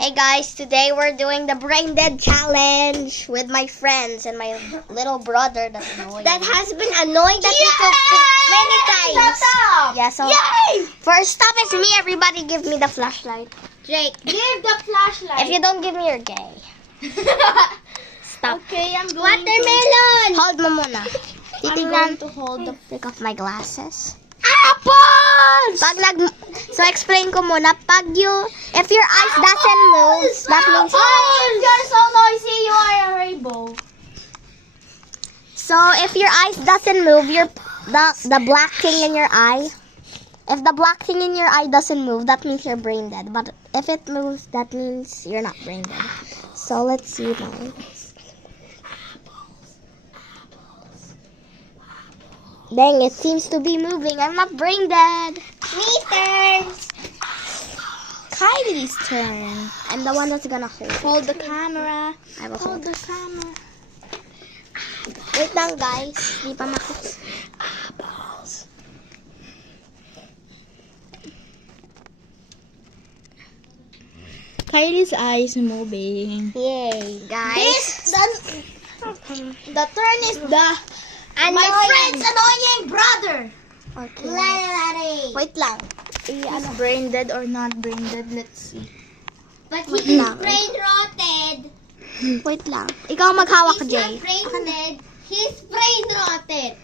Hey guys, today we're doing the Brain Dead Challenge with my friends and my little brother that's annoying. That has been annoying that we took many times. Stop! Yeah, so Yay! first stop is me. Everybody give me the flashlight. Jake, give the flashlight. If you don't give me, you're gay. Stop. Okay, I'm going Watermelon! Hold mo muna. I'm Titignan. going to hold the... Take off my glasses. Apples! So explain ko muna, if your eyes doesn't move, that means... Oh, if you're so noisy, you are a rainbow. So if your eyes doesn't move, the black thing in your eye, if the black thing in your eye doesn't move, that means you're brain dead. But if it moves, that means you're not brain dead. So let's see now. Dang, it seems to be moving. I'm not brain dead. Me turn. Kylie's turn. I'm the one that's gonna hold. Hold the camera. I will hold. Hold the camera. Wait lang, guys. Di pa makita. Kylie's eye is moving. Yay, guys. The turn is the my friend's annoying brother. Okay. Wait lang. Is brain dead or not brain dead? Let's see. But Wait he is lang. brain rotted. Wait lang. Ikaw maghawak, He's Jay. not brain dead. He's brain rotted.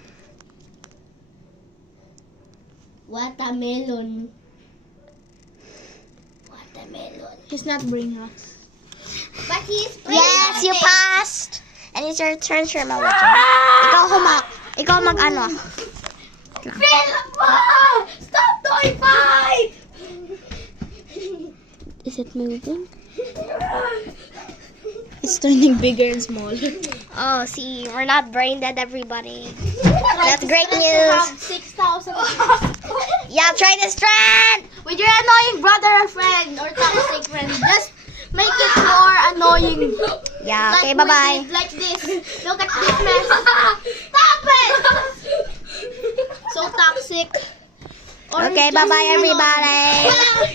Watermelon. Watermelon. He's not brain rot. But he's brain Yes, you rotted. passed. And it's your turn, Shermela. Ikaw mag-ano. Stop doing fight! Is it moving? It's turning bigger and smaller. Oh, see, we're not brain dead, everybody. That's great We news. have 6,000 Yeah, try this trend. with your annoying brother or friend or toxic friend. Just make it more annoying. Yeah, okay, Like we bye-bye. did, like this. Look at this mess. Stop it! So toxic. Okay, bye-bye, everybody.